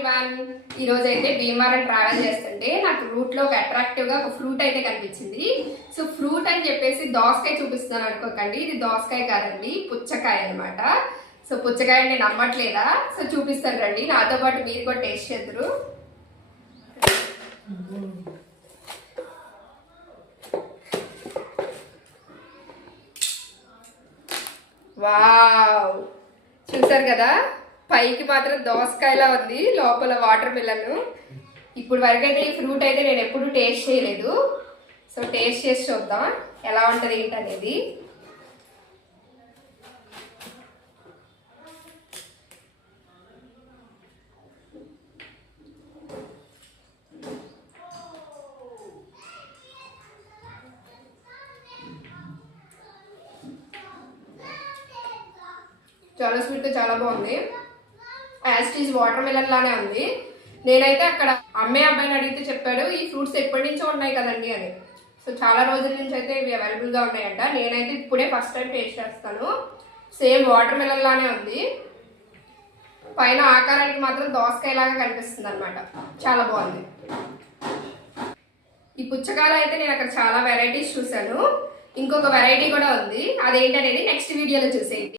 Everyone, ఈ రోజు అయితే భీమవరం ట్రావెల్ చేస్తుంటే నాకు రూట్ లో ఒక అట్రాక్టివ్ గా ఒక ఫ్రూట్ అయితే కనిపించింది. సో ఫ్రూట్ అని చెప్పేసి దోసకాయ చూపిస్తున్నాను అనుకోకండి, ఇది దోసకాయ కాదండి, పుచ్చకాయ అనమాట. సో పుచ్చకాయ నేను నమ్మట్లేదా, సో చూపిస్తాను రండి, నాతో పాటు మీరు కూడా టేస్ట్ చేద్దరు. వావ్, చూసారు కదా, పైకి మాత్రం దోసకాయలా ఉంది, లోపల వాటర్ మిలన్. ఇప్పుడు వరకైతే ఈ ఫ్రూట్ అయితే నేను ఎప్పుడు టేస్ట్ చేయలేదు. సో టేస్ట్ చేసి చూద్దాం ఎలా ఉంటుంది ఏంటనేది. చాలా స్వీట్, చాలా బాగుంది. యాస్టీజ్ వాటర్ మిలన్ లానే ఉంది. నేనైతే అక్కడ అమ్మే అబ్బాయిని అడిగితే చెప్పాడు ఈ ఫ్రూట్స్ ఎప్పటి నుంచో ఉన్నాయి కదండి అని. సో చాలా రోజుల నుంచి అయితే ఇవి అవైలబుల్గా ఉన్నాయంట. నేనైతే ఇప్పుడే ఫస్ట్ టైం టేస్ట్ చేస్తాను. సేమ్ వాటర్ మిలన్ లానే ఉంది, పైన ఆకారానికి మాత్రం దోసకాయ లాగా కనిపిస్తుంది అనమాట. చాలా బాగుంది. ఈ పుచ్చకాయలు అయితే నేను అక్కడ చాలా వెరైటీస్ చూసాను, ఇంకొక వెరైటీ కూడా ఉంది, అదేంటనేది నెక్స్ట్ వీడియోలో చూసేయండి.